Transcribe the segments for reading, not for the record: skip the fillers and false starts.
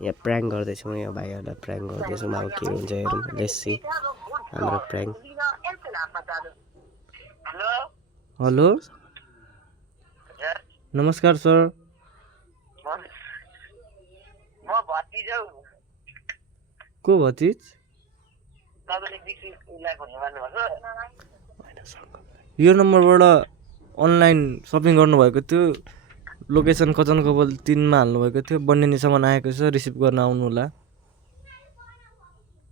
यहाँ प्र्याङ्क गर्दैछु म यहाँ भाइहरूलाई प्र्याङ्क गर्दैछु अब के हुन्छ हेरौँ लेट्स सी हाम्रो प्र्याङ्क हेलो नमस्कार सर को भतिज यो नम्बरबाट अनलाइन सपिङ गर्नुभएको थियो लोकेसन कचन कपाल 3 मा हाल्नुभएको थियो बन्नेनीसम्म आएको छ रिसिभ गर्न आउनु होला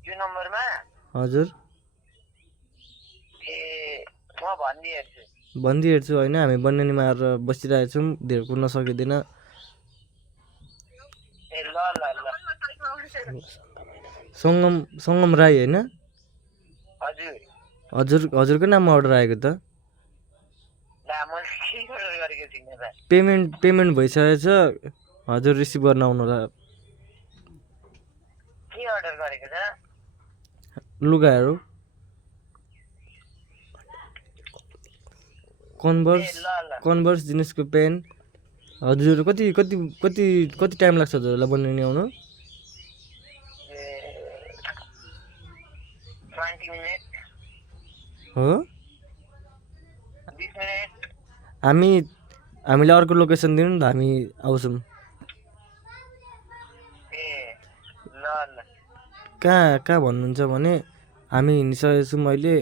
यो नम्बरमा हजुर ए म भनिदिइहेर्छु होइन हामी बन्नेनीमा आएर बसिरहेको छौँ धेर कुर्न सकिँदैन ए ल ल ल सङ्गम राई होइन हजुर हजुरको नाममा अर्डर आएको त ला म के अर्डर गरेको थिइनँ त पेमेन्ट भइसकेको छ हजुर रिसिभ गर्न आउनु होला के अर्डर गरेको छ लुगाहरू कन्भर्स जिन्सको प्यान्ट हजुर कति टाइम लाग्छ हजुरहरूलाई बनिने आउनु 20 मिनेट हो 20 मिनेट हामीले अर्को लोकेसन दिनु नि त हामी आउँछौँ ए ल ल कहाँ भन्नुहुन्छ भने हामी हिँडिसकेको छौँ अहिले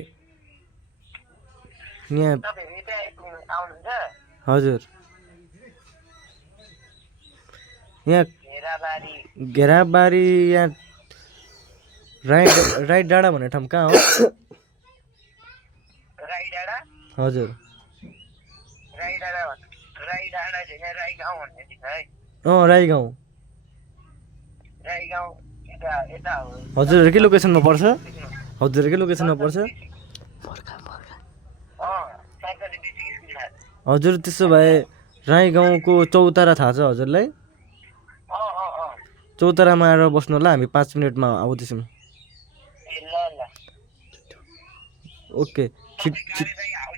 यहाँ तपाईहरु यता आउनुहुन्छ हजुर यहाँ घेराबारी यहाँ राइट डाँडा भन्ने ठाउँ कहाँ हो राई डाँडा हजुर राई डाँडा चाहिँ राई गाउँ भन्ने छ है राई गाउँ यता हो हजुरहरूकै लोकेसनमा पर्छ सरकारी डिस्ट्रिक्ट स्कुल छ हजुर त्यसो भए राई गाउँको चौतारा थाहा छ हजुरलाई चौतारामा आएर बस्नु होला हामी 5 मिनटमा आउँदैछौँ ए ल ल ओके गाडी आउनु